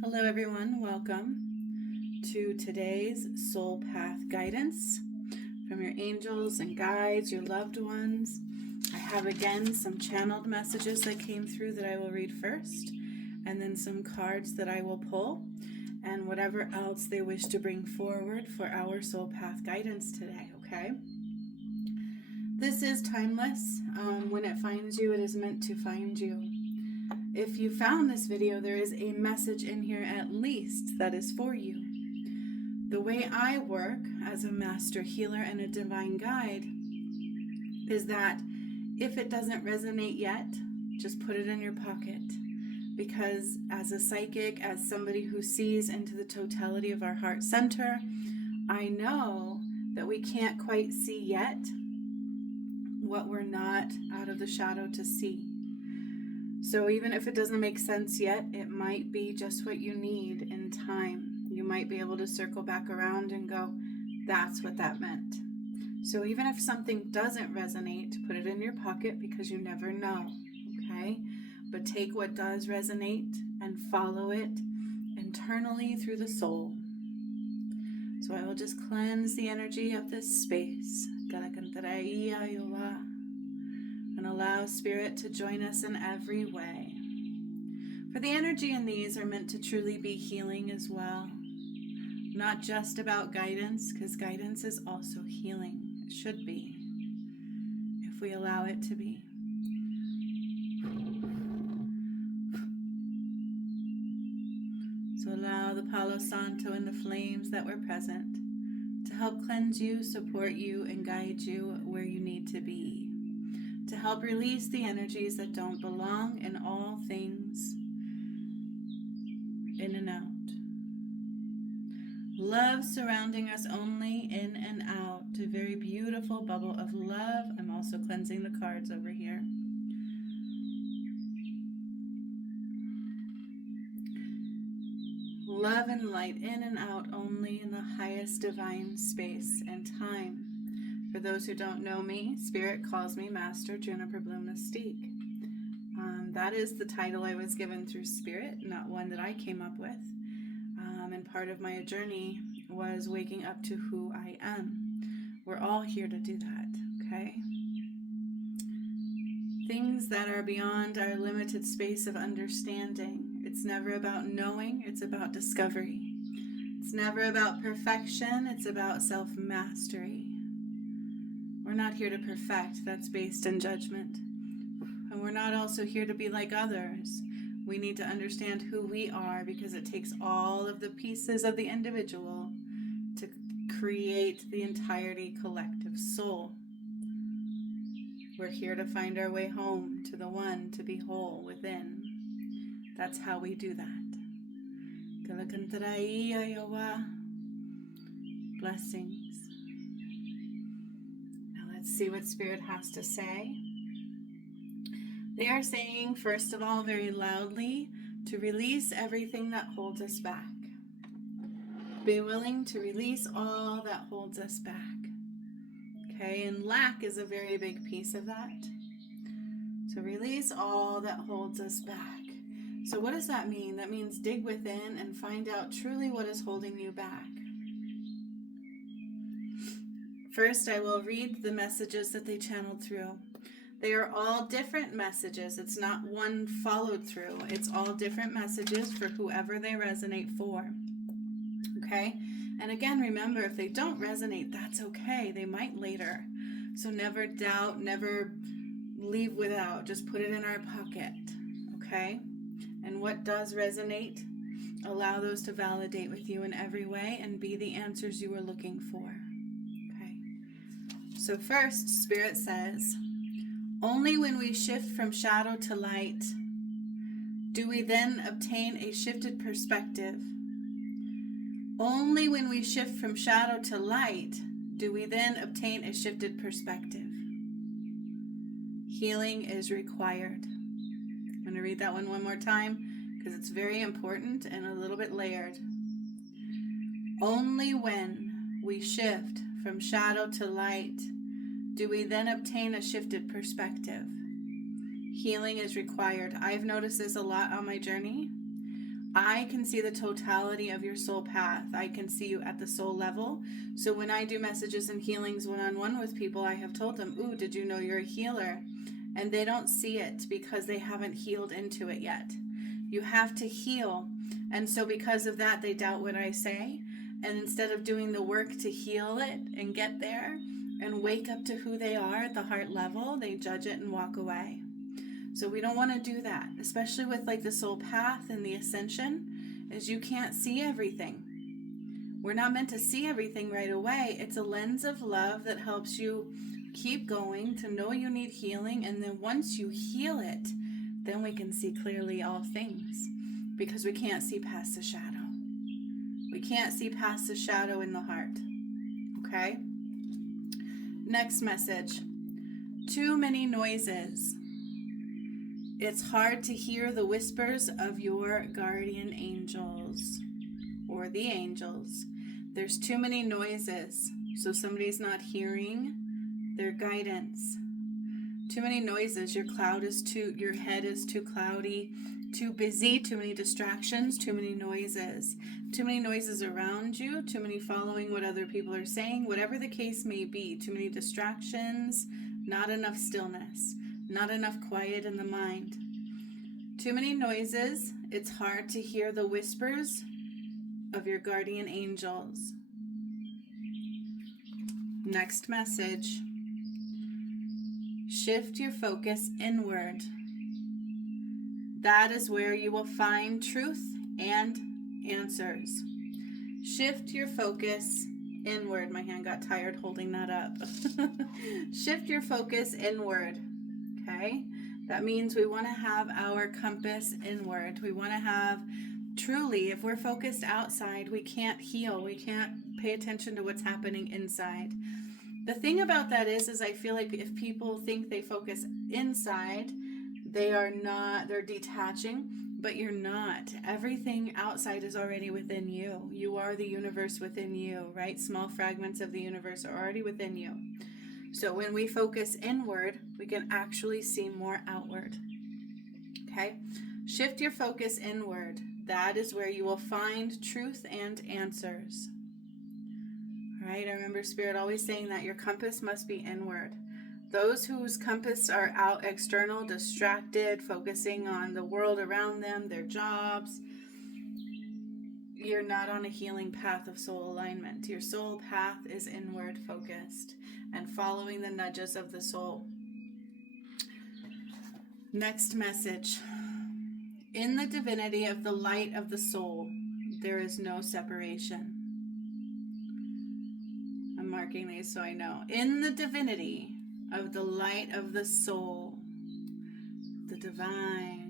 Hello everyone, welcome to today's Soul Path Guidance from your angels and guides, your loved ones. I have again some channeled messages that came through that I will read first, and then some cards that I will pull, and whatever else they wish to bring forward for our Soul Path Guidance today, okay? This is timeless. When it finds you, it is meant to find you. If you found this video, there is a message in here at least that is for you. The way I work as a master healer and a divine guide is that if it doesn't resonate yet, just put it in your pocket. Because as a psychic, as somebody who sees into the totality of our heart center, I know that we can't quite see yet what we're not out of the shadow to see. So even if it doesn't make sense yet, it might be just what you need in time. You might be able to circle back around and go, that's what that meant. So even if something doesn't resonate, put it in your pocket because you never know, okay? But take what does resonate and follow it internally through the soul. So I will just cleanse the energy of this space. And allow Spirit to join us in every way. For the energy in these are meant to truly be healing as well. Not just about guidance, because guidance is also healing. It should be, if we allow it to be. So allow the Palo Santo and the flames that were present to help cleanse you, support you, and guide you where you need to be. To help release the energies that don't belong in all things, in and out. Love surrounding us only in and out. A very beautiful bubble of love. I'm also cleansing the cards over here. Love and light in and out only in the highest divine space and time. For those who don't know me, Spirit calls me Master Juniper Bloom Mystique. That is the title I was given through Spirit, not one that I came up with. And part of my journey was waking up to who I am. We're all here to do that, okay? Things that are beyond our limited space of understanding. It's never about knowing, it's about discovery. It's never about perfection, it's about self-mastery. We're not here to perfect, that's based in judgment. And we're not also here to be like others. We need to understand who we are because it takes all of the pieces of the individual to create the entirety collective soul. We're here to find our way home to the one, to be whole within. That's how we do that. Blessings. Let's see what Spirit has to say. They are saying, first of all, very loudly, to release everything that holds us back. Be willing to release all that holds us back. Okay, and lack is a very big piece of that. So release all that holds us back. So what does that mean? That means dig within and find out truly what is holding you back. First, I will read the messages that they channeled through. They are all different messages. It's not one followed through. It's all different messages for whoever they resonate for. Okay? And again, remember, if they don't resonate, that's okay. They might later. So never doubt, never leave without. Just put it in our pocket. Okay? And what does resonate, allow those to validate with you in every way and be the answers you are looking for. So first, Spirit says, only when we shift from shadow to light do we then obtain a shifted perspective. Only when we shift from shadow to light do we then obtain a shifted perspective. Healing is required. I'm going to read that one more time because it's very important and a little bit layered. Only when we shift from shadow to light do we then obtain a shifted perspective. Healing is required. I've noticed this a lot on my journey. I can see the totality of your soul path. I can see you at the soul level. So when I do messages and healings one-on-one with people, I have told them, ooh, did you know you're a healer? And they don't see it because they haven't healed into it yet. You have to heal. And so because of that, they doubt what I say. And instead of doing the work to heal it and get there and wake up to who they are at the heart level, they judge it and walk away. So we don't want to do that, especially with like the soul path and the ascension, is you can't see everything. We're not meant to see everything right away. It's a lens of love that helps you keep going, to know you need healing. And then once you heal it, then we can see clearly all things, because we can't see past the shadow. We can't see past the shadow in the heart. Okay? Next message. Too many noises. It's hard to hear the whispers of your guardian angels or the angels. There's too many noises, so somebody's not hearing their guidance. Too many noises. Your head is too cloudy, too busy, too many distractions, too many noises. Too many noises around you, too many following what other people are saying, whatever the case may be. Too many distractions, not enough stillness, not enough quiet in the mind. Too many noises. It's hard to hear the whispers of your guardian angels. Next message. Shift your focus inward. That is where you will find truth and answers. Shift your focus inward. My hand got tired holding that up. Shift your focus inward. Okay? That means we want to have our compass inward. We want to have truly, if we're focused outside, we can't heal. We can't pay attention to what's happening inside. The thing about that is I feel like if people think they focus inside, they're detaching, but you're not. Everything outside is already within you. You are the universe within you, right? Small fragments of the universe are already within you. So when we focus inward, we can actually see more outward. Okay? Shift your focus inward. That is where you will find truth and answers. All right? I remember Spirit always saying that your compass must be inward. Those whose compass are out external, distracted, focusing on the world around them, their jobs, you're not on a healing path of soul alignment. Your soul path is inward focused and following the nudges of the soul. Next message. In the divinity of the light of the soul, there is no separation. I'm marking these so I know. In the divinity of the light of the soul, the divine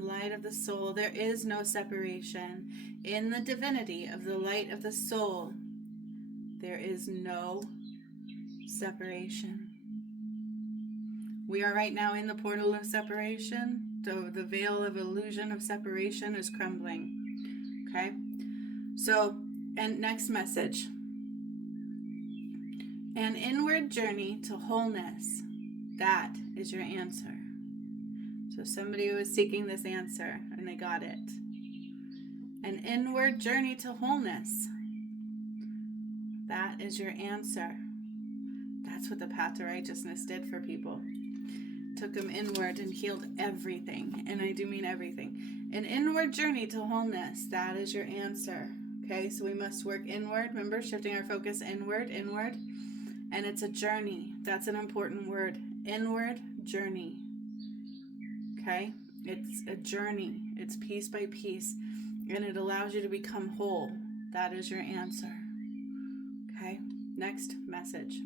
light of the soul, there is no separation. In the divinity of the light of the soul, there is no separation. We are right now in the portal of separation. The veil of illusion of separation is crumbling. Okay? So, and next message. An inward journey to wholeness. That is your answer. So somebody was seeking this answer and they got it. An inward journey to wholeness. That is your answer. That's what the path to righteousness did for people. Took them inward and healed everything. And I do mean everything. An inward journey to wholeness. That is your answer. Okay, so we must work inward. Remember, shifting our focus inward. And it's a journey. That's an important word. Inward journey. Okay? It's a journey. It's piece by piece. And it allows you to become whole. That is your answer. Okay? Next message.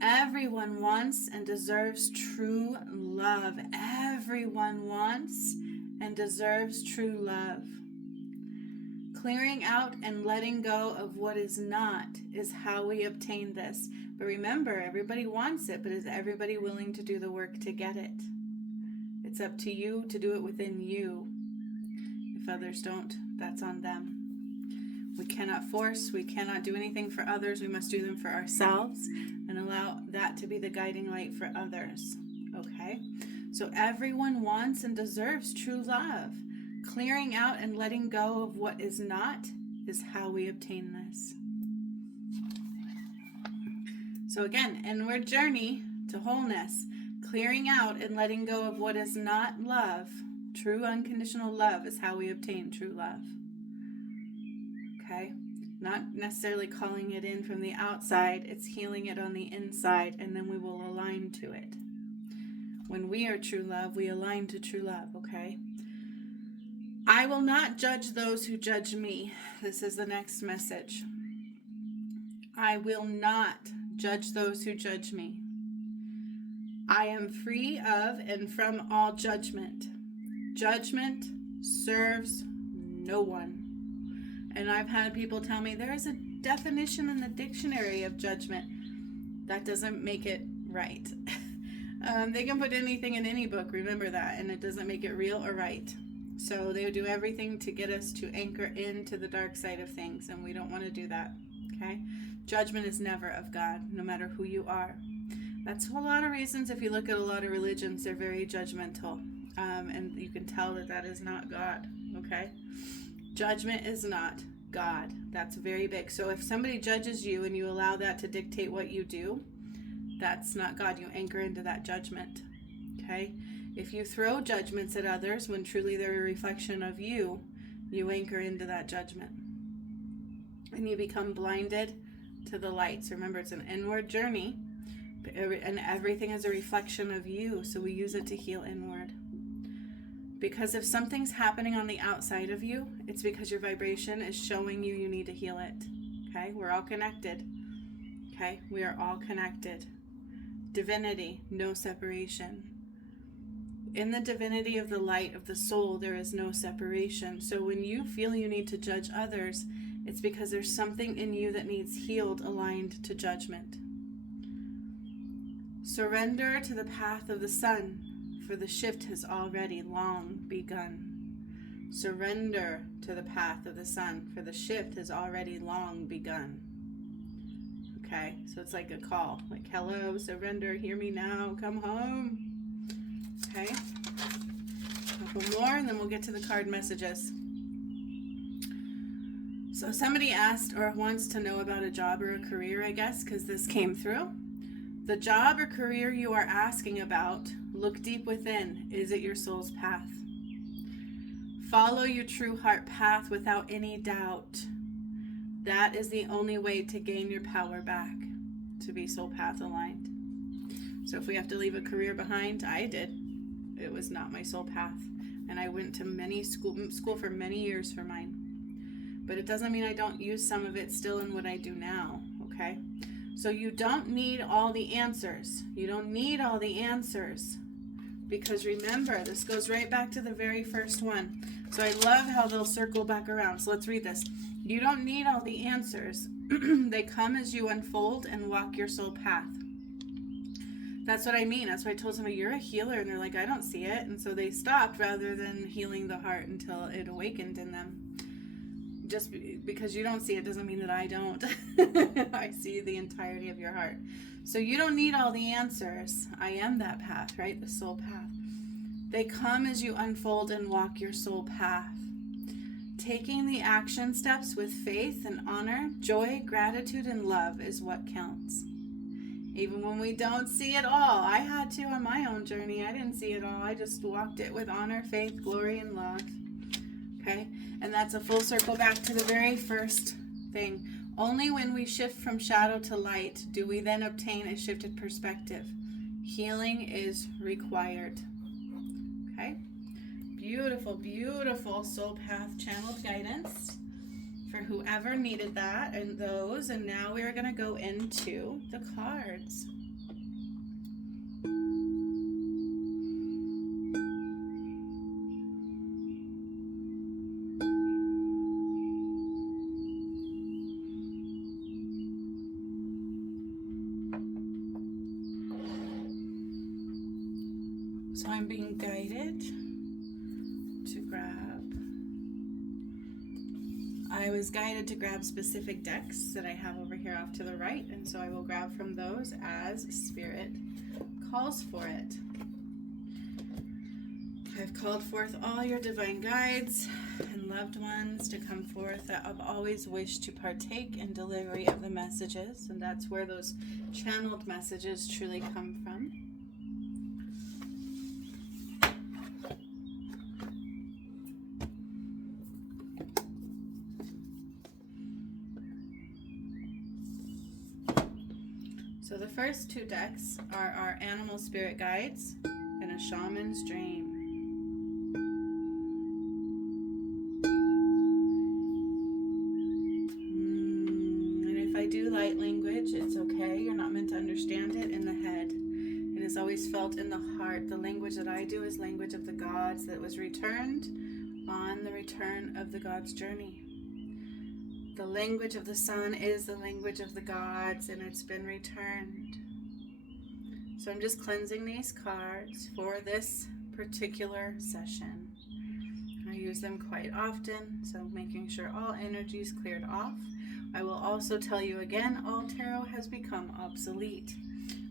Everyone wants and deserves true love. Everyone wants and deserves true love. Clearing out and letting go of what is not is how we obtain this. But remember, everybody wants it, but is everybody willing to do the work to get it? It's up to you to do it within you. If others don't, that's on them. We cannot force, we cannot do anything for others. We must do them for ourselves and allow that to be the guiding light for others. Okay? So everyone wants and deserves true love. Clearing out and letting go of what is not is how we obtain this. So again, inward journey to wholeness. Clearing out and letting go of what is not love. True unconditional love is how we obtain true love. Okay? Not necessarily calling it in from the outside. It's healing it on the inside, and then we will align to it. When we are true love, we align to true love, okay? I will not judge those who judge me. This is the next message. I will not judge those who judge me. I am free of and from all judgment. Judgment serves no one. And I've had people tell me there is a definition in the dictionary of judgment. That doesn't make it right. They can put anything in any book, remember that, and it doesn't make it real or right. So they would do everything to get us to anchor into the dark side of things, and we don't want to do that, okay? Judgment is never of God, no matter who you are. That's a lot of reasons. If you look at a lot of religions, they're very judgmental, and you can tell that that is not God, okay? Judgment is not God. That's very big. So if somebody judges you and you allow that to dictate what you do, that's not God. You anchor into that judgment, okay? If you throw judgments at others when truly they're a reflection of you, you anchor into that judgment. And you become blinded to the lights. Remember, it's an inward journey, and everything is a reflection of you, so we use it to heal inward. Because if something's happening on the outside of you, it's because your vibration is showing you need to heal it. Okay? We're all connected. Okay? We are all connected. Divinity, no separation. In the divinity of the light of the soul, there is no separation. So when you feel you need to judge others, it's because there's something in you that needs healed, aligned to judgment. Surrender to the path of the sun, for the shift has already long begun. Surrender to the path of the sun, for the shift has already long begun. Okay, so it's like a call, like, hello, surrender, hear me now, come home. Okay, a couple more and then we'll get to the card messages. So somebody asked or wants to know about a job or a career, I guess, because this came through. The job or career you are asking about, look deep within. Is it your soul's path? Follow your true heart path without any doubt. That is the only way to gain your power back, to be soul path aligned. So if we have to leave a career behind, I did. It was not my soul path. And I went to school for many years for mine. But it doesn't mean I don't use some of it still in what I do now, okay? So you don't need all the answers. You don't need all the answers. Because remember, this goes right back to the very first one. So I love how they'll circle back around. So let's read this. You don't need all the answers. They come as you unfold and walk your soul path. That's what I mean. That's why I told somebody, you're a healer. And they're like, I don't see it. And so they stopped rather than healing the heart until it awakened in them. Just because you don't see it doesn't mean that I don't. I see the entirety of your heart. So you don't need all the answers. I am that path, right? The soul path. They come as you unfold and walk your soul path. Taking the action steps with faith and honor, joy, gratitude, and love is what counts. Even when we don't see it all. I had to on my own journey. I didn't see it all. I just walked it with honor, faith, glory, and love. Okay? And that's a full circle back to the very first thing. Only when we shift from shadow to light do we then obtain a shifted perspective. Healing is required. Okay? Beautiful, beautiful soul path channeled guidance for whoever needed that and those. And now we are going to go into the cards. So I'm being guided to grab. I was guided to grab specific decks that I have over here off to the right, and so I will grab from those as Spirit calls for it. I've called forth all your divine guides and loved ones to come forth that have always wished to partake in delivery of the messages, and that's where those channeled messages truly come from. So the first two decks are our animal spirit guides and a shaman's dream. And if I do light language, it's okay. You're not meant to understand it in the head. It is always felt in the heart. The language that I do is language of the gods that was returned on the return of the gods' journey. The language of the sun is the language of the gods, and it's been returned. So I'm just cleansing these cards for this particular session. I use them quite often, so making sure all energy is cleared off. I will also tell you again, all tarot has become obsolete.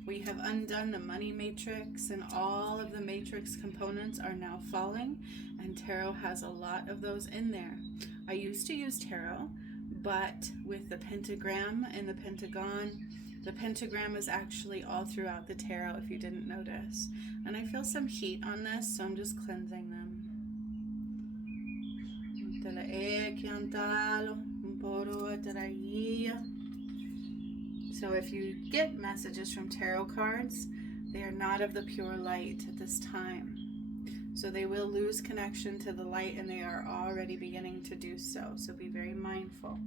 We have undone the money matrix, and all of the matrix components are now falling, and tarot has a lot of those in there. I used to use tarot, but with the pentagram and the Pentagon, the pentagram is actually all throughout the tarot if you didn't notice. And I feel some heat on this, so I'm just cleansing them. So if you get messages from tarot cards, they are not of the pure light at this time. So they will lose connection to the light, and they are already beginning to do so. So be very mindful.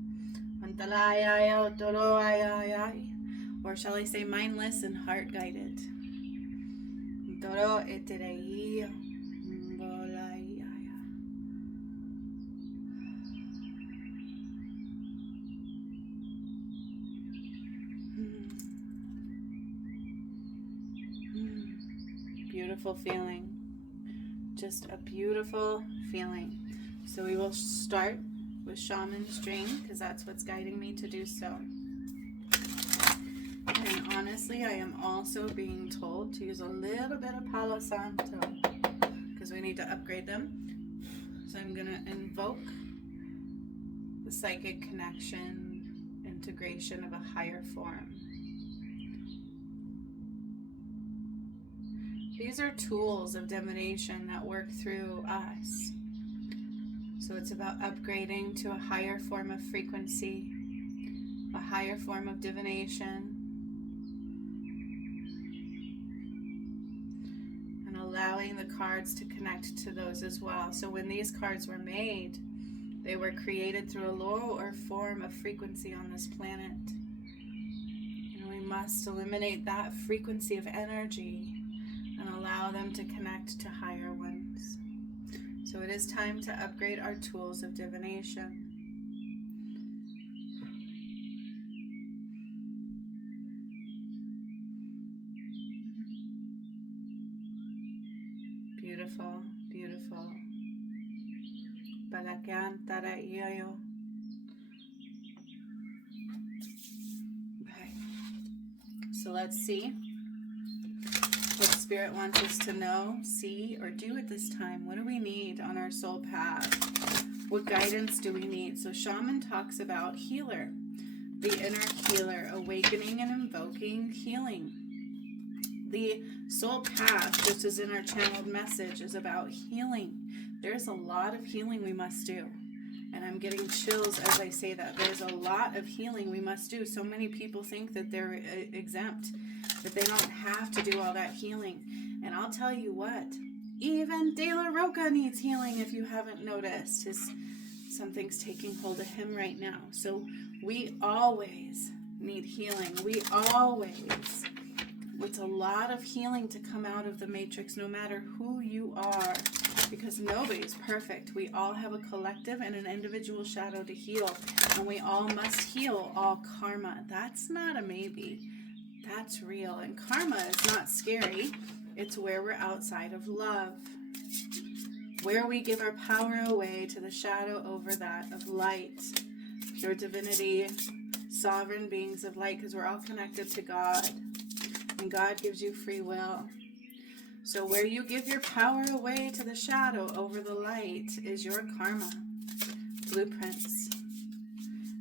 Or shall I say mindless and heart guided. Beautiful feeling. Just a beautiful feeling. So we will start with Shaman's Dream, because that's what's guiding me to do so. And honestly, I am also being told to use a little bit of Palo Santo, because we need to upgrade them. So I'm going to invoke the psychic connection, integration of a higher form. These are tools of divination that work through us. So it's about upgrading to a higher form of frequency, a higher form of divination, and allowing the cards to connect to those as well. So when these cards were made, they were created through a lower form of frequency on this planet. And we must eliminate that frequency of energy and allow them to connect to higher ones. So it is time to upgrade our tools of divination. Beautiful, beautiful. Okay, so let's see what Spirit wants us to know, see, or do at this time. What do we need on our soul path? What guidance do we need? So Shaman talks about healer, the inner healer, awakening and invoking healing. The soul path, just as in our channeled message, is about healing. There's a lot of healing we must do. And I'm getting chills as I say that. There's a lot of healing we must do. So many people think that they're exempt, that they don't have to do all that healing. And I'll tell you what, even De La Roca needs healing, if you haven't noticed. Something's taking hold of him right now. So we always need healing. We always. It's a lot of healing to come out of the matrix, no matter who you are, because nobody's perfect. We all have a collective and an individual shadow to heal, and we all must heal all karma. That's not a maybe. That's real. And karma is not scary. It's where we're outside of love, where we give our power away to the shadow over that of light, pure divinity, sovereign beings of light, because we're all connected to God. And God gives you free will. So where you give your power away to the shadow over the light is your karma, blueprints.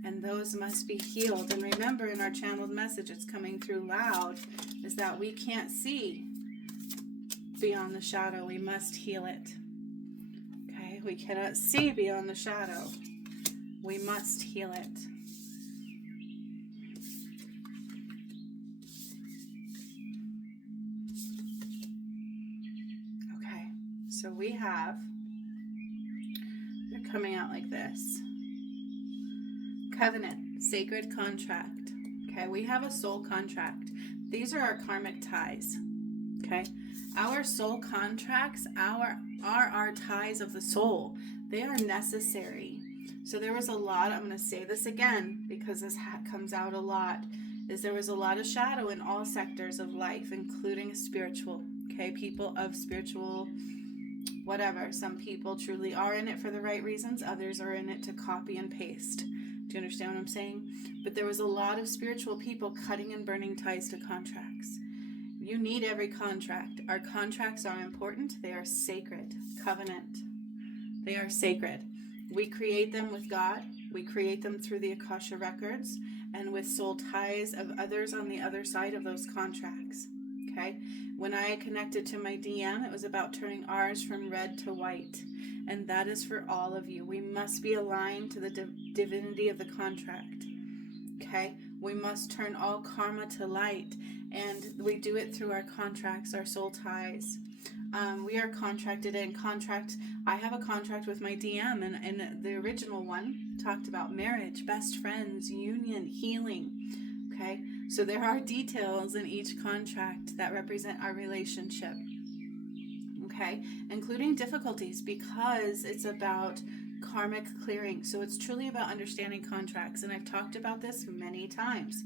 And those must be healed. And remember, in our channeled message, it's coming through loud, is that we can't see beyond the shadow. We must heal it. Okay? We cannot see beyond the shadow. We must heal it. Okay. So we have, they're coming out like this. Covenant, sacred contract. Okay, we have a soul contract. These are our karmic ties. Okay, our soul contracts are our ties of the soul. They are necessary. So there was a lot, I'm going to say this again because this comes out a lot, is there was a lot of shadow in all sectors of life, including spiritual. Okay, people of spiritual whatever. Some people truly are in it for the right reasons. Others are in it to copy and paste. Do you understand what I'm saying? But there was a lot of spiritual people cutting and burning ties to contracts. You need every contract. Our contracts are important. They are sacred. Covenant. They are sacred. We create them with God. We create them through the Akasha records and with soul ties of others on the other side of those contracts. Okay? When I connected to my DM, it was about turning ours from red to white. And that is for all of you. We must be aligned to the divinity of the contract. Okay? We must turn all karma to light. And we do it through our contracts, our soul ties. We are contracted in contract. I have a contract with my DM, and the original one talked about marriage, best friends, union, healing. Okay? So there are details in each contract that represent our relationship. Okay, including difficulties, because it's about karmic clearing. So it's truly about understanding contracts. And I've talked about this many times.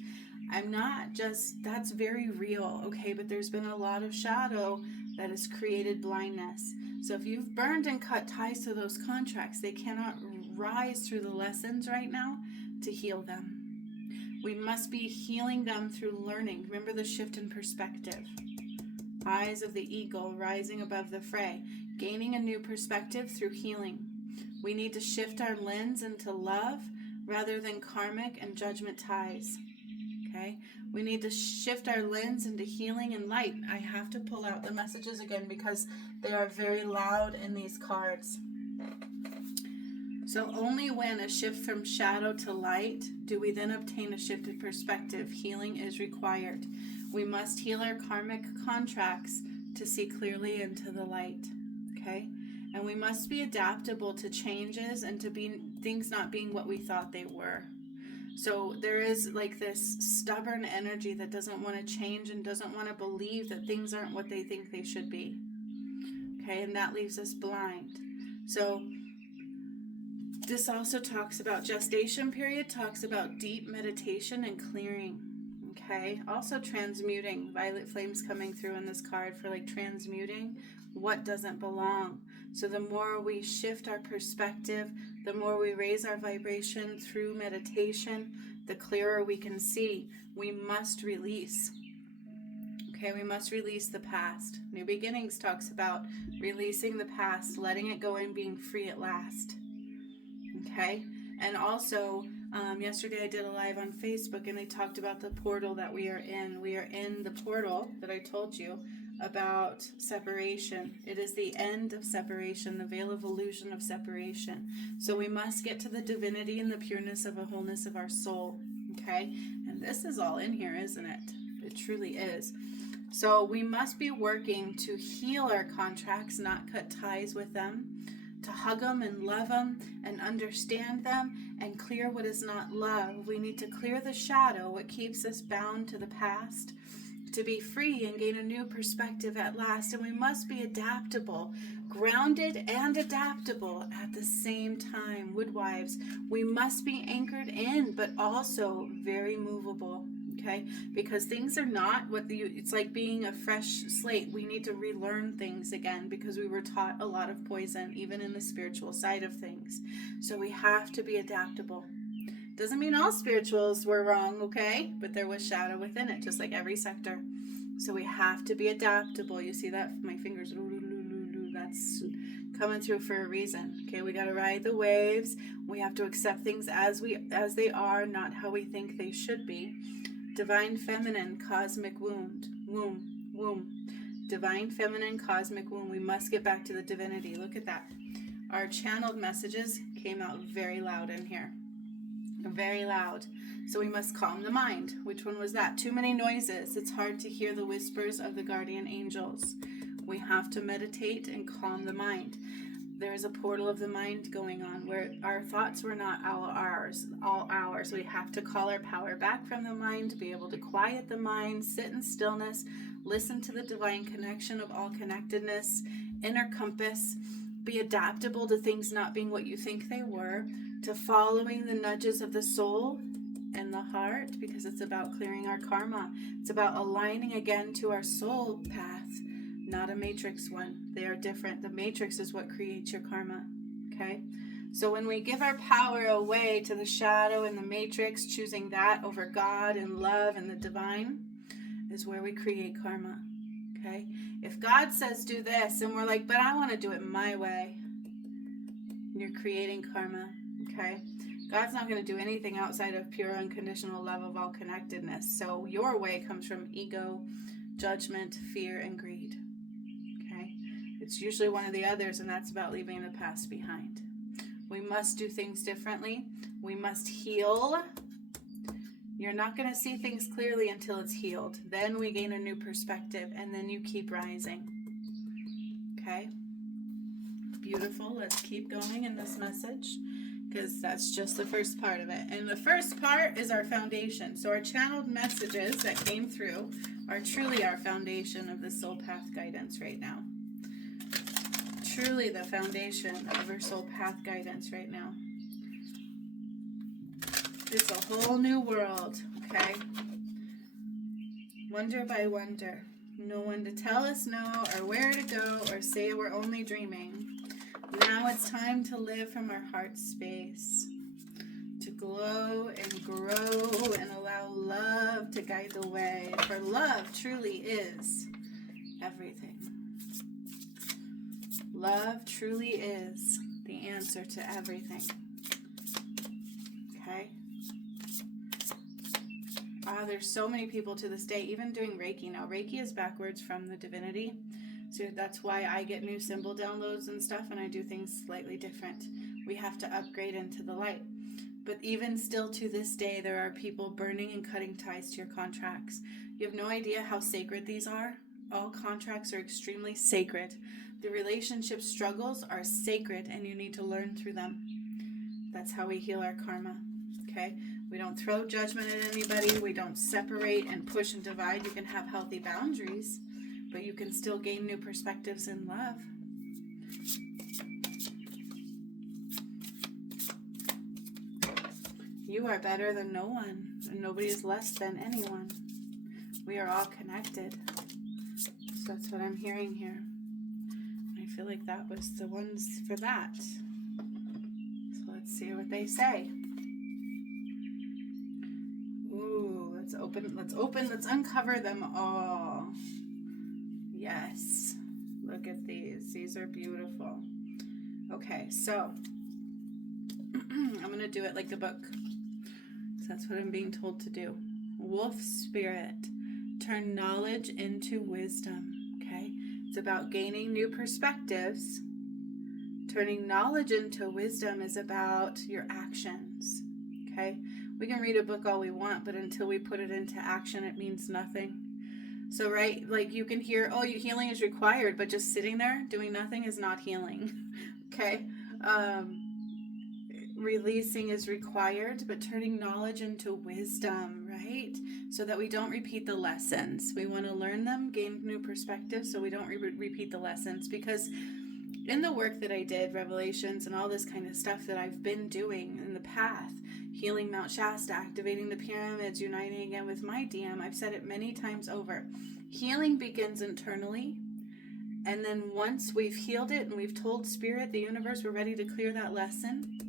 I'm not just, that's very real, okay, but there's been a lot of shadow that has created blindness. So if you've burned and cut ties to those contracts, they cannot rise through the lessons right now to heal them. We must be healing them through learning. Remember the shift in perspective. Eyes of the eagle rising above the fray, gaining a new perspective through healing. We need to shift our lens into love rather than karmic and judgment ties. Okay? We need to shift our lens into healing and light. I have to pull out the messages again because they are very loud in these cards. So only when a shift from shadow to light do we then obtain a shifted perspective. Healing is required. We must heal our karmic contracts to see clearly into the light. Okay? And we must be adaptable to changes and to things not being what we thought they were. So there is like this stubborn energy that doesn't want to change and doesn't want to believe that things aren't what they think they should be. Okay? And that leaves us blind. So this also talks about gestation period, talks about deep meditation and clearing. Okay, also transmuting. Violet flames coming through in this card for like transmuting what doesn't belong. So the more we shift our perspective, the more we raise our vibration through meditation, the clearer we can see. We must release. Okay, we must release the past. New Beginnings talks about releasing the past, letting it go and being free at last. Okay, and also yesterday I did a live on Facebook and they talked about the portal that we are in. We are in the portal that I told you about separation. It is the end of separation, the veil of illusion of separation. So we must get to the divinity and the pureness of a wholeness of our soul. Okay, and this is all in here, isn't it? It truly is. So we must be working to heal our contracts, not cut ties with them, to hug them and love them and understand them and clear what is not love. We need to clear the shadow, what keeps us bound to the past, to be free and gain a new perspective at last. And we must be adaptable, grounded and adaptable at the same time. Woodwives, we must be anchored in, but also very movable. Okay, because things are not what it's like being a fresh slate. We need to relearn things again because we were taught a lot of poison, even in the spiritual side of things. So we have to be adaptable. Doesn't mean all spirituals were wrong, okay? But there was shadow within it, just like every sector. So we have to be adaptable. You see that? My fingers, that's coming through for a reason. Okay, we got to ride the waves. We have to accept things as they are, not how we think they should be. Divine feminine, cosmic womb. Divine feminine, cosmic womb. We must get back to the divinity. Look at that. Our channeled messages came out very loud in here. Very loud. So we must calm the mind. Which one was that? Too many noises. It's hard to hear the whispers of the guardian angels. We have to meditate and calm the mind. There is a portal of the mind going on where our thoughts were not all ours. We have to call our power back from the mind, to be able to quiet the mind, sit in stillness, listen to the divine connection of all connectedness, inner compass, be adaptable to things not being what you think they were, to following the nudges of the soul and the heart, because it's about clearing our karma. It's about aligning again to our soul path, not a matrix one. They are different. The matrix is what creates your karma. Okay? So when we give our power away to the shadow and the matrix, choosing that over God and love and the divine, is where we create karma. Okay? If God says do this and we're like, but I want to do it my way, you're creating karma. Okay? God's not going to do anything outside of pure unconditional love of all connectedness. So your way comes from ego, judgment, fear, and greed. Okay? It's usually one of the others, and that's about leaving the past behind. We must do things differently. We must heal. You're not going to see things clearly until it's healed. Then we gain a new perspective, and then you keep rising. Okay? Beautiful. Let's keep going in this message, because that's just the first part of it. And the first part is our foundation. So our channeled messages that came through are truly our foundation of the soul path guidance right now. Truly the foundation of our soul path guidance right now. It's a whole new world, okay? Wonder by wonder. No one to tell us no, or where to go, or say we're only dreaming. Now it's time to live from our heart space, to glow and grow and allow love to guide the way. For love truly is everything. Love truly is the answer to everything. Okay? There's so many people to this day, even doing Reiki now. Reiki is backwards from the divinity. So that's why I get new symbol downloads and stuff, and I do things slightly different. We have to upgrade into the light. But even still to this day, there are people burning and cutting ties to your contracts. You have no idea how sacred these are. All contracts are extremely sacred. The relationship struggles are sacred, and you need to learn through them. That's how we heal our karma. Okay? We don't throw judgment at anybody. We don't separate and push and divide. You can have healthy boundaries, but you can still gain new perspectives in love. You are better than no one, and nobody is less than anyone. We are all connected. So that's what I'm hearing here. I feel like that was the ones for that. So let's see what they say. Ooh, let's uncover them all. Yes. Look at these. These are beautiful. Okay, so I'm going to do it like the book. So that's what I'm being told to do. Wolf spirit. Turn knowledge into wisdom. Okay? It's about gaining new perspectives. Turning knowledge into wisdom is about your actions. Okay? We can read a book all we want, but until we put it into action, it means nothing. So, right, like you can hear, oh, your healing is required, but just sitting there doing nothing is not healing. Okay? Releasing is required, but turning knowledge into wisdom, right? So that we don't repeat the lessons. We want to learn them, gain new perspectives, so we don't repeat the lessons. Because in the work that I did, revelations and all this kind of stuff that I've been doing in the path, healing Mount Shasta, activating the pyramids, uniting again with my DM, I've said it many times over. Healing begins internally, and then once we've healed it and we've told Spirit, the universe, we're ready to clear that lesson,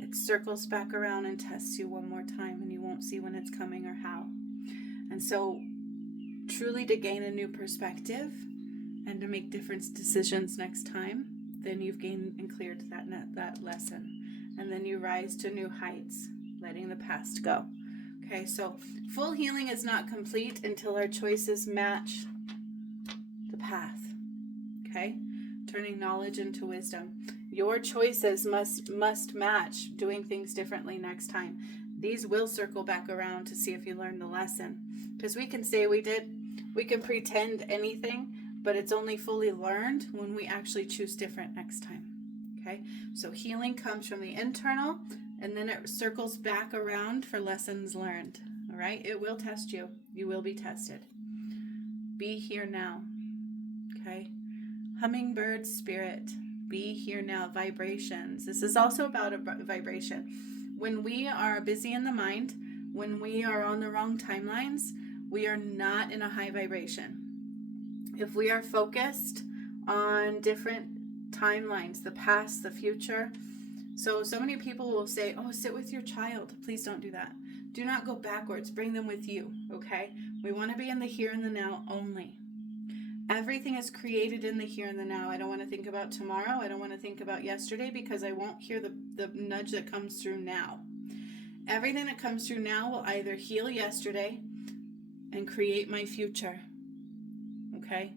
it circles back around and tests you one more time, and you won't see when it's coming or how. And so truly to gain a new perspective and to make different decisions next time, then you've gained and cleared that lesson. And then you rise to new heights, letting the past go. Okay, so full healing is not complete until our choices match the path. Okay, turning knowledge into wisdom. Your choices must match doing things differently next time. These will circle back around to see if you learned the lesson. Because we can say we did, we can pretend anything, but it's only fully learned when we actually choose different next time. Okay, so healing comes from the internal, and then it circles back around for lessons learned. All right, it will test you. You will be tested. Be here now. Okay, hummingbird spirit. Be here now. Vibrations. This is also about a vibration. When we are busy in the mind, when we are on the wrong timelines, we are not in a high vibration. If we are focused on different timelines, the past, the future. So many people will say, oh, sit with your child. Please don't do that. Do not go backwards. Bring them with you, okay? We want to be in the here and the now only. Everything is created in the here and the now. I don't want to think about tomorrow. I don't want to think about yesterday because I won't hear the nudge that comes through now. Everything that comes through now will either heal yesterday and create my future. Okay?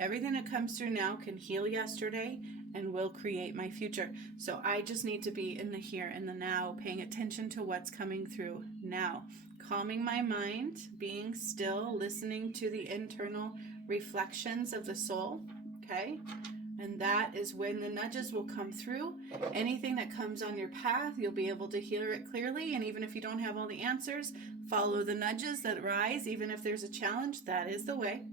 Everything that comes through now can heal yesterday and will create my future. So I just need to be in the here and the now, paying attention to what's coming through now. Calming my mind, being still, listening to the internal reflections of the soul. Okay? And that is when the nudges will come through. Anything that comes on your path, you'll be able to hear it clearly. And even if you don't have all the answers, follow the nudges that rise. Even if there's a challenge, that is the way.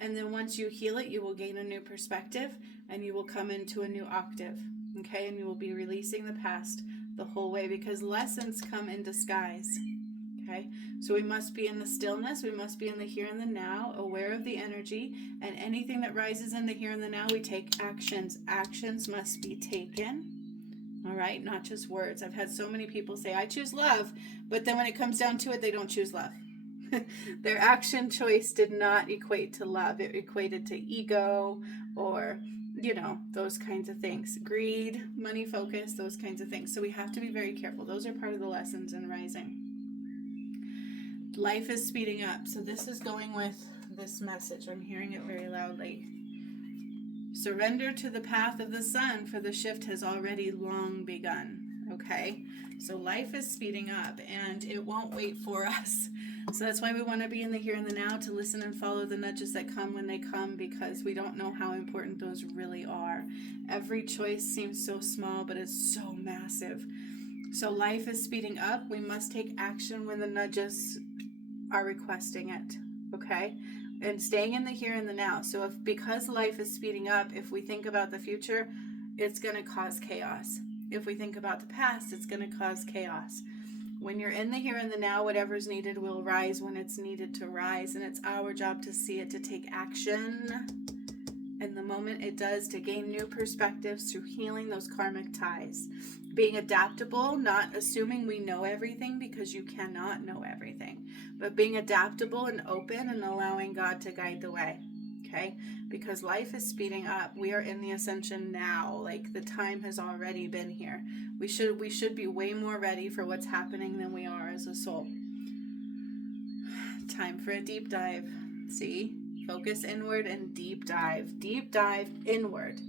And then once you heal it, you will gain a new perspective and you will come into a new octave. Okay? And you will be releasing the past the whole way because lessons come in disguise. Okay? So we must be in the stillness. We must be in the here and the now, aware of the energy. And anything that rises in the here and the now, we take actions. Actions must be taken. All right? Not just words. I've had so many people say, I choose love. But then when it comes down to it, they don't choose love. Their action choice did not equate to love. It equated to ego or, those kinds of things. Greed, money focus, those kinds of things. So we have to be very careful. Those are part of the lessons in rising. Life is speeding up. So this is going with this message. I'm hearing it very loudly. Surrender to the path of the sun, for the shift has already long begun. Okay? So life is speeding up and it won't wait for us. So that's why we want to be in the here and the now, to listen and follow the nudges that come when they come, because we don't know how important those really are. Every choice seems so small, but it's so massive. So life is speeding up. We must take action when the nudges are requesting it. Okay? And staying in the here and the now. So because life is speeding up, if we think about the future, it's going to cause chaos. If we think about the past, it's going to cause chaos. When you're in the here and the now, whatever's needed will rise when it's needed to rise. And it's our job to see it, to take action. And the moment it does, to gain new perspectives through healing those karmic ties. Being adaptable, not assuming we know everything, because you cannot know everything. But being adaptable and open and allowing God to guide the way. Okay? Because life is speeding up. We are in the ascension now. Like the time has already been here. We should be way more ready for what's happening than we are as a soul. Time for a deep dive. See? Focus inward and deep dive. Deep dive inward.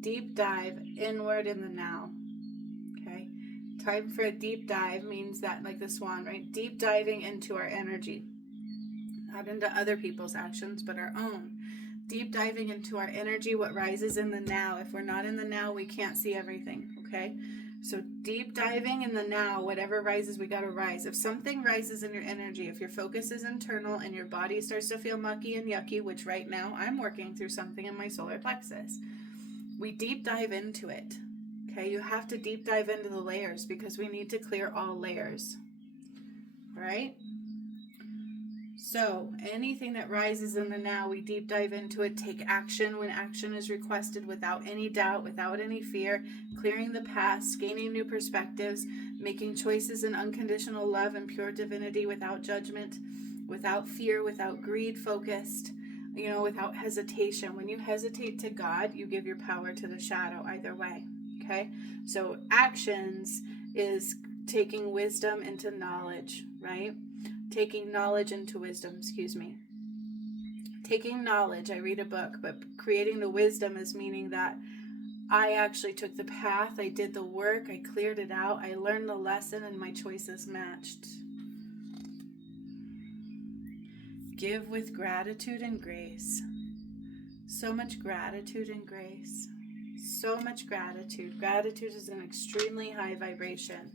Deep dive inward in the now. Okay? Time for a deep dive means that, like the swan, right? Deep diving into our energy. Not into other people's actions, but our own. Deep diving into our energy, what rises in the now. If we're not in the now, we can't see everything, okay? So deep diving in the now, whatever rises, we got to rise. If something rises in your energy, if your focus is internal and your body starts to feel mucky and yucky, which right now I'm working through something in my solar plexus, we deep dive into it, okay? You have to deep dive into the layers because we need to clear all layers, all right? So anything that rises in the now, we deep dive into it, take action when action is requested without any doubt, without any fear, clearing the past, gaining new perspectives, making choices in unconditional love and pure divinity without judgment, without fear, without greed, focused, without hesitation. When you hesitate to God, you give your power to the shadow either way. Okay? So actions is taking wisdom into knowledge, right? Taking knowledge into wisdom, excuse me. Taking knowledge, I read a book, but creating the wisdom is meaning that I actually took the path, I did the work, I cleared it out, I learned the lesson, and my choices matched. Give with gratitude and grace. So much gratitude and grace. So much gratitude. Gratitude is an extremely high vibration.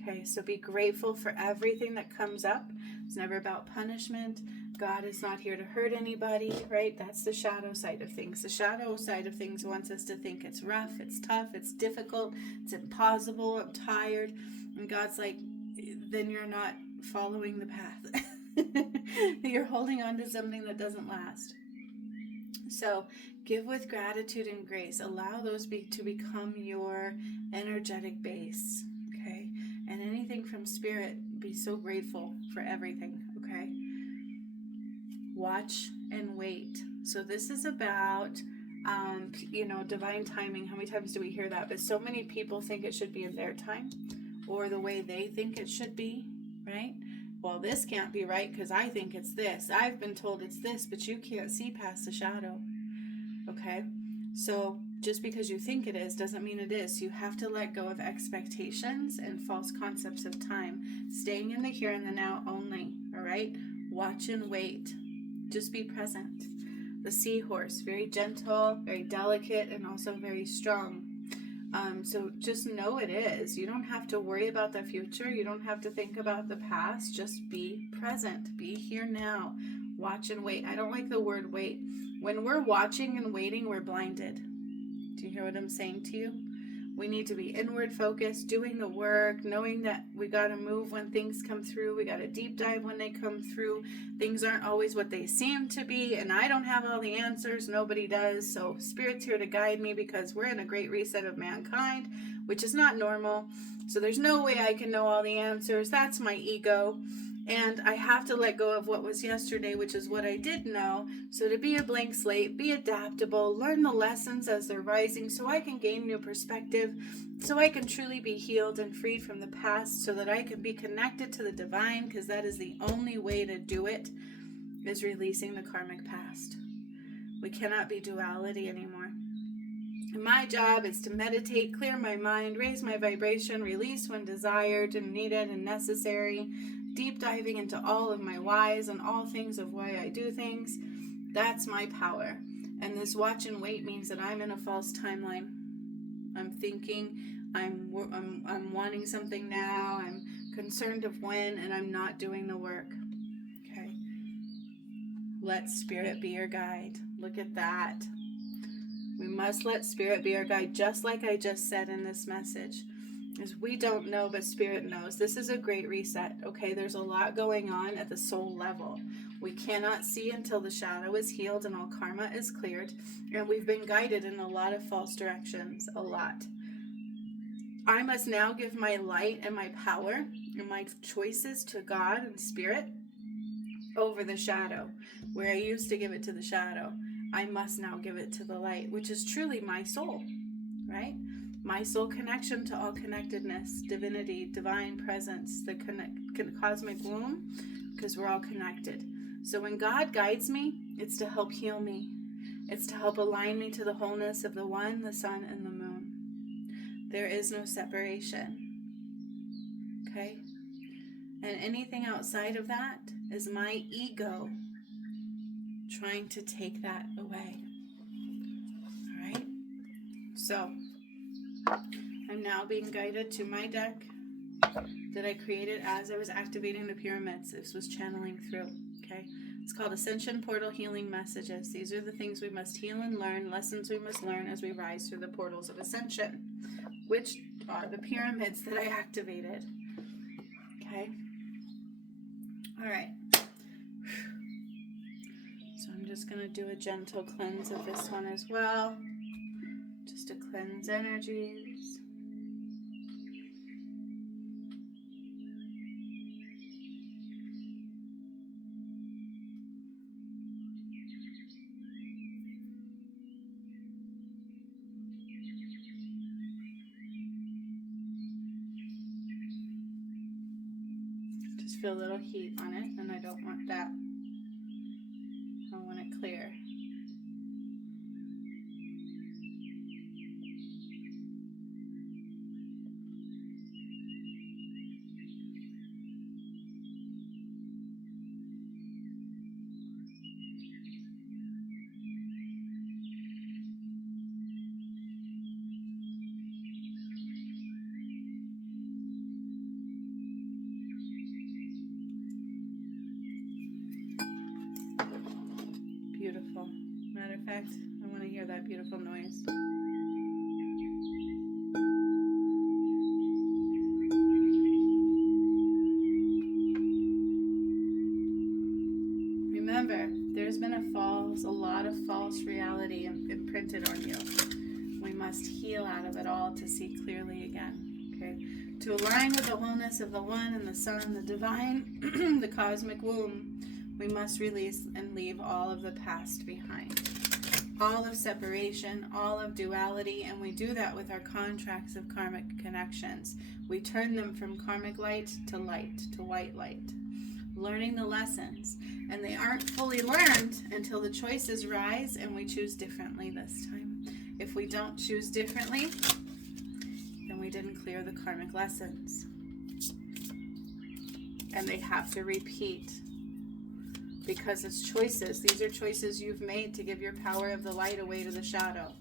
Okay, so be grateful for everything that comes up. It's never about punishment. God is not here to hurt anybody, right? That's the shadow side of things. The shadow side of things wants us to think it's rough, it's tough, it's difficult, it's impossible, I'm tired. And God's like, then you're not following the path. You're holding on to something that doesn't last. So give with gratitude and grace. Allow those to become your energetic base, okay? And anything from spirit, be so grateful for everything, okay? Watch and wait. So this is about, divine timing. How many times do we hear that? But so many people think it should be in their time or the way they think it should be, right? Well, this can't be right because I think it's this. I've been told it's this, but you can't see past the shadow, okay? So just because you think it is doesn't mean it is. You have to let go of expectations and false concepts of time. Staying in the here and the now only, all right? Watch and wait. Just be present. The seahorse, very gentle, very delicate, and also very strong. So just know it is. You don't have to worry about the future. You don't have to think about the past. Just be present. Be here now. Watch and wait. I don't like the word wait. When we're watching and waiting, we're blinded. Do you hear what I'm saying to you? We need to be inward focused, doing the work, knowing that we got to move when things come through. We got to deep dive when they come through. Things aren't always what they seem to be, and I don't have all the answers. Nobody does. So Spirit's here to guide me because we're in a great reset of mankind, which is not normal. So there's no way I can know all the answers. That's my ego. And I have to let go of what was yesterday, which is what I did know. So to be a blank slate, be adaptable, learn the lessons as they're rising so I can gain new perspective, so I can truly be healed and freed from the past, so that I can be connected to the divine, because that is the only way to do it, is releasing the karmic past. We cannot be duality anymore. And my job is to meditate, clear my mind, raise my vibration, release when desired and needed and necessary, deep diving into all of my whys and all things of why I do things. That's my power. And this watch and wait means that I'm in a false timeline. I'm thinking, I'm wanting something now, I'm concerned of when, and I'm not doing the work. Okay. Let Spirit be your guide. Look at that. We must let Spirit be our guide, just like I just said in this message. Is we don't know, but Spirit knows. This is a great reset, okay? There's a lot going on at the soul level. We cannot see until the shadow is healed and all karma is cleared. And we've been guided in a lot of false directions, a lot. I must now give my light and my power and my choices to God and Spirit over the shadow. Where I used to give it to the shadow, I must now give it to the light, which is truly my soul, right? My soul connection to all connectedness, divinity, divine presence, the cosmic womb, because we're all connected. So when God guides me, it's to help heal me. It's to help align me to the wholeness of the one, the sun, and the moon. There is no separation. Okay? And anything outside of that is my ego trying to take that away. All right? So I'm now being guided to my deck that I created as I was activating the pyramids. This was channeling through, okay? It's called Ascension Portal Healing Messages. These are the things we must heal and learn, lessons we must learn as we rise through the portals of ascension, which are the pyramids that I activated, okay? All right. So I'm just going to do a gentle cleanse of this one as well, just to cleanse energies. just feel a little heat on it, and I don't want that. I want it clear. Beautiful. Matter of fact, I want to hear that beautiful noise. Remember, there's been a lot of false reality imprinted on you. We must heal out of it all to see clearly again. Okay? To align with the wholeness of the One and the Son, the Divine, the cosmic womb, we must release and leave all of the past behind. All of separation, all of duality, and we do that with our contracts of karmic connections. We turn them from karmic light to white light. Learning the lessons. And they aren't fully learned until the choices rise and we choose differently this time. If we don't choose differently, then we didn't clear the karmic lessons. And they have to repeat. Because it's choices. These are choices you've made to give your power of the light away to the shadow.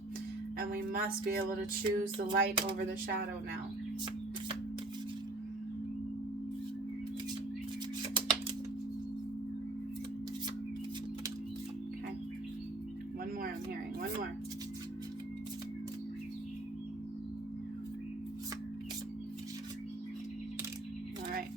And we must be able to choose the light over the shadow now. Okay. One more I'm hearing. One more. All right.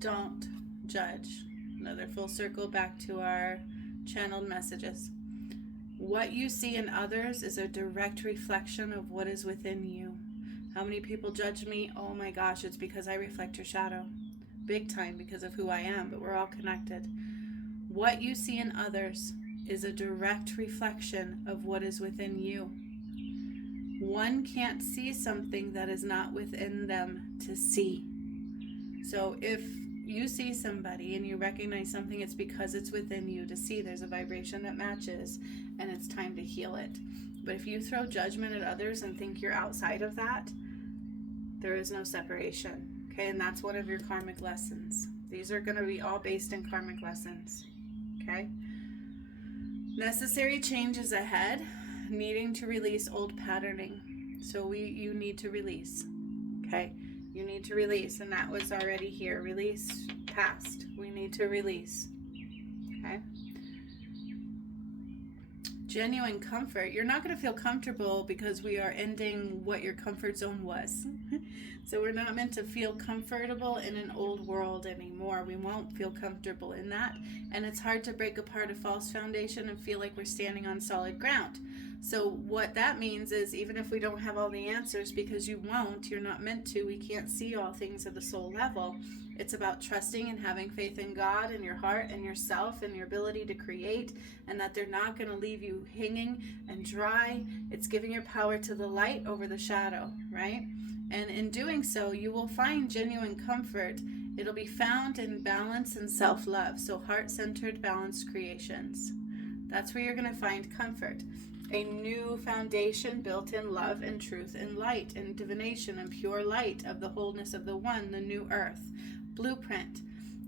Don't judge. Another full circle back to our channeled messages. What you see in others is a direct reflection of what is within you. How many people judge me? Oh my gosh, it's because I reflect your shadow. Big time, because of who I am, but we're all connected. What you see in others is a direct reflection of what is within you. One can't see something that is not within them to see. So if you see somebody and you recognize something, it's because it's within you to see. There's a vibration that matches, and it's time to heal it. But if you throw judgment at others and think you're outside of that, there is no separation. Okay, and that's one of your karmic lessons. These are going to be all based in karmic lessons. Okay? Necessary changes ahead, needing to release old patterning. So you need to release. Okay? You need to release, and that was already here. Release past. We need to release. Okay? Genuine comfort. You're not going to feel comfortable because we are ending what your comfort zone was. So we're not meant to feel comfortable in an old world anymore. We won't feel comfortable in that. And it's hard to break apart a false foundation and feel like we're standing on solid ground. So what that means is, even if we don't have all the answers, because you won't, you're not meant to, we can't see all things at the soul level. It's about trusting and having faith in God and your heart and yourself and your ability to create, and that they're not going to leave you hanging and dry. It's giving your power to the light over the shadow, right? And in doing so, you will find genuine comfort. It'll be found in balance and self-love. So heart-centered, balanced creations. That's where you're going to find comfort. A new foundation built in love and truth and light and divination and pure light of the wholeness of the One, the new earth. Blueprint.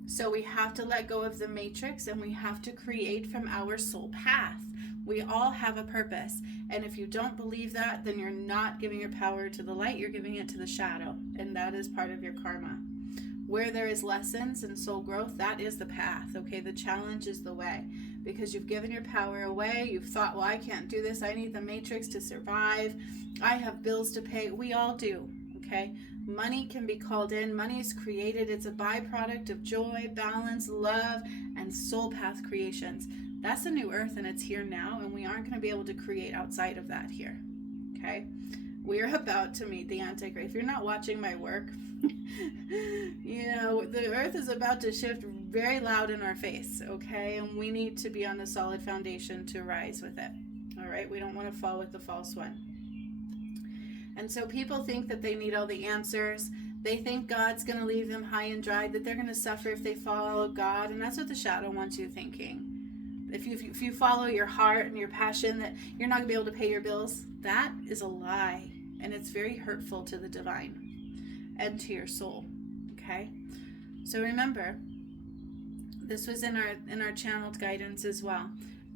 So we have to let go of the matrix, and we have to create from our soul path. We all have a purpose. And if you don't believe that, then you're not giving your power to the light, you're giving it to the shadow. And that is part of your karma. Where there is lessons and soul growth, that is the path. Okay, the challenge is the way. Because you've given your power away. You've thought, well, I can't do this. I need the matrix to survive. I have bills to pay. We all do. Okay, money can be called in. Money is created. It's a byproduct of joy, balance, love, and soul path creations. That's the new earth, and it's here now, and we aren't going to be able to create outside of that here. Okay, we're about to meet the Antichrist. If you're not watching my work, the earth is about to shift very loud in our face, okay? And we need to be on a solid foundation to rise with it, all right? We don't want to fall with the false one. And so people think that they need all the answers. They think God's going to leave them high and dry, that they're going to suffer if they follow God. And that's what the shadow wants you thinking. If you follow your heart and your passion, that you're not going to be able to pay your bills, that is a lie. And it's very hurtful to the divine and to your soul. Okay? So remember, this was in our channeled guidance as well.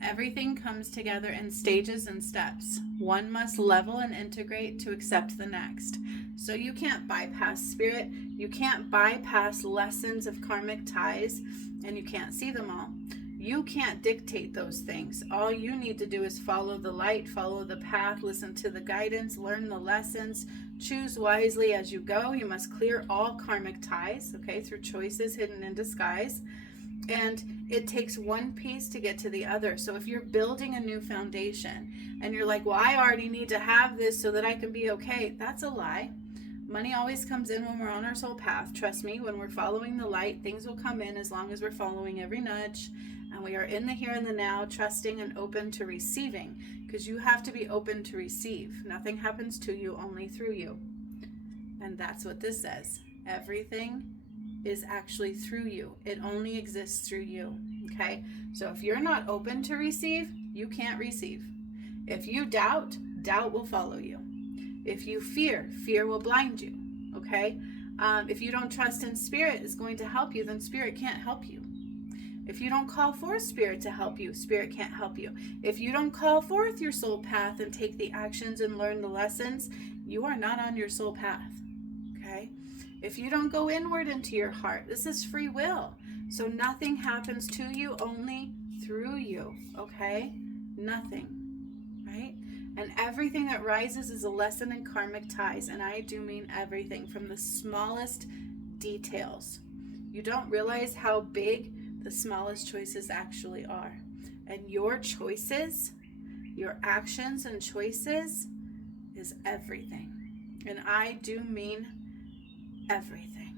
Everything comes together in stages and steps. One must level and integrate to accept the next. So you can't bypass spirit. You can't bypass lessons of karmic ties, and you can't see them all. You can't dictate those things. All you need to do is follow the light, follow the path, listen to the guidance, learn the lessons, choose wisely as you go. You must clear all karmic ties, okay, through choices hidden in disguise. And it takes one piece to get to the other. So if you're building a new foundation and you're like, well, I already need to have this so that I can be okay, that's a lie. Money always comes in when we're on our soul path. Trust me, when we're following the light, things will come in as long as we're following every nudge. And we are in the here and the now, trusting and open to receiving. Because you have to be open to receive. Nothing happens to you, only through you. And that's what this says. Everything is actually through you. It only exists through you. Okay? So if you're not open to receive, you can't receive. If you doubt, doubt will follow you. If you fear, fear will blind you. Okay? If you don't trust in spirit is going to help you, then spirit can't help you. If you don't call forth spirit to help you, spirit can't help you. If you don't call forth your soul path and take the actions and learn the lessons, you are not on your soul path. Okay? If you don't go inward into your heart, this is free will. So nothing happens to you, only through you. Okay? Nothing. Right? And everything that rises is a lesson in karmic ties. And I do mean everything, from the smallest details. You don't realize how big the smallest choices actually are. And your choices, your actions and choices is everything. And I do mean everything.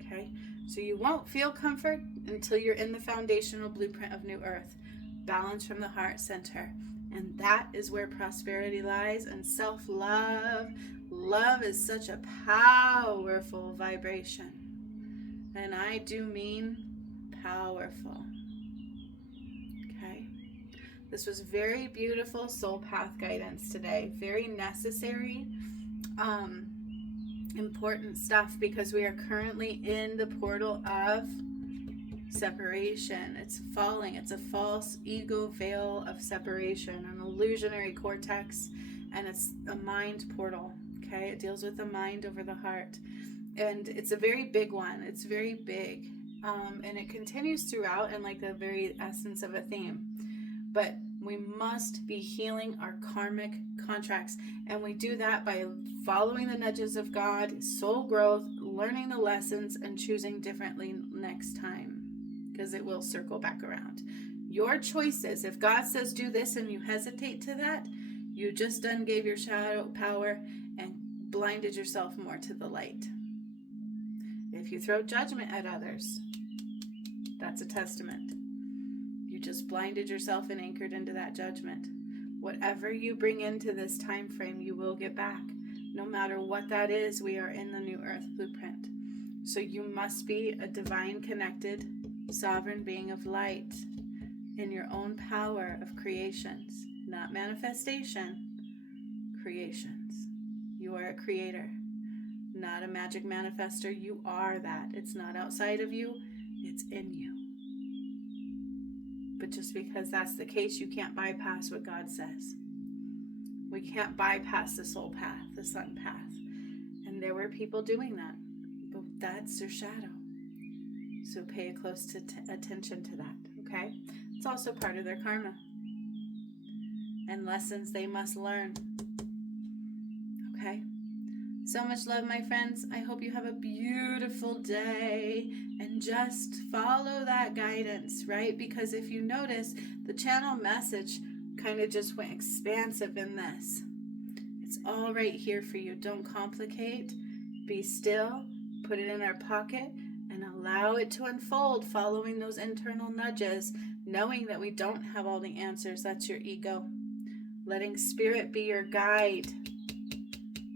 Okay? So you won't feel comfort until you're in the foundational blueprint of New Earth. Balance from the heart center. And that is where prosperity lies, and self-love. Love is such a powerful vibration. And I do mean powerful. Okay? This was very beautiful soul path guidance today. Very necessary, important stuff, because we are currently in the portal of separation. It's falling. It's a false ego veil of separation, an illusionary cortex, and it's a mind portal. Okay? It deals with the mind over the heart. And it's a very big one. It's very big. And it continues throughout in like the very essence of a theme. But we must be healing our karmic contracts. And we do that by following the nudges of God, soul growth, learning the lessons, and choosing differently next time. Because it will circle back around. Your choices, if God says do this and you hesitate to that, you just gave your shadow power and blinded yourself more to the light. If you throw judgment at others, that's a testament. You just blinded yourself and anchored into that judgment. Whatever you bring into this time frame, you will get back. No matter what that is, we are in the New Earth blueprint. So you must be a divine connected, sovereign being of light in your own power of creations, not manifestation, creations. You are a creator, not a magic manifester. You are that. It's not outside of you, it's in you. But just because that's the case, you can't bypass what God says. We can't bypass the soul path, the sun path. And there were people doing that, but that's their shadow. So pay close attention to that, okay? It's also part of their karma and lessons they must learn, okay? So much love, my friends. I hope you have a beautiful day, and just follow that guidance, right? Because if you notice, the channel message kind of just went expansive in this. It's all right here for you. Don't complicate. Be still. Put it in our pocket and allow it to unfold, following those internal nudges, knowing that we don't have all the answers. That's your ego. Letting spirit be your guide.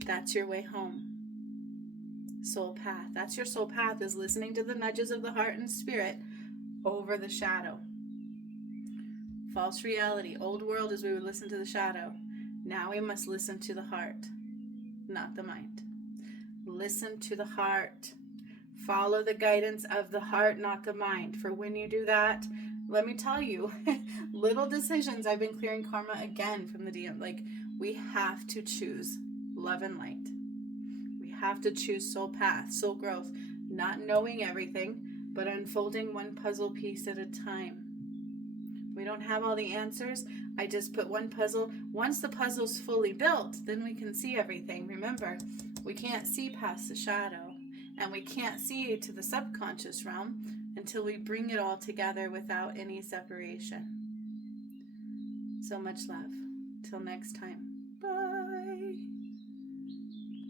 That's your way home. Soul path. That's your soul path, is listening to the nudges of the heart and spirit over the shadow. False reality. Old world is we would listen to the shadow. Now we must listen to the heart, not the mind. Listen to the heart. Follow the guidance of the heart, not the mind. For when you do that, let me tell you, little decisions. I've been clearing karma again from the DM. Like, we have to choose love and light. We have to choose soul path, soul growth, not knowing everything, but unfolding one puzzle piece at a time. We don't have all the answers. I just put one puzzle. Once the puzzle's fully built, then we can see everything. Remember, we can't see past the shadow, and we can't see to the subconscious realm until we bring it all together without any separation. So much love. Till next time. Bye.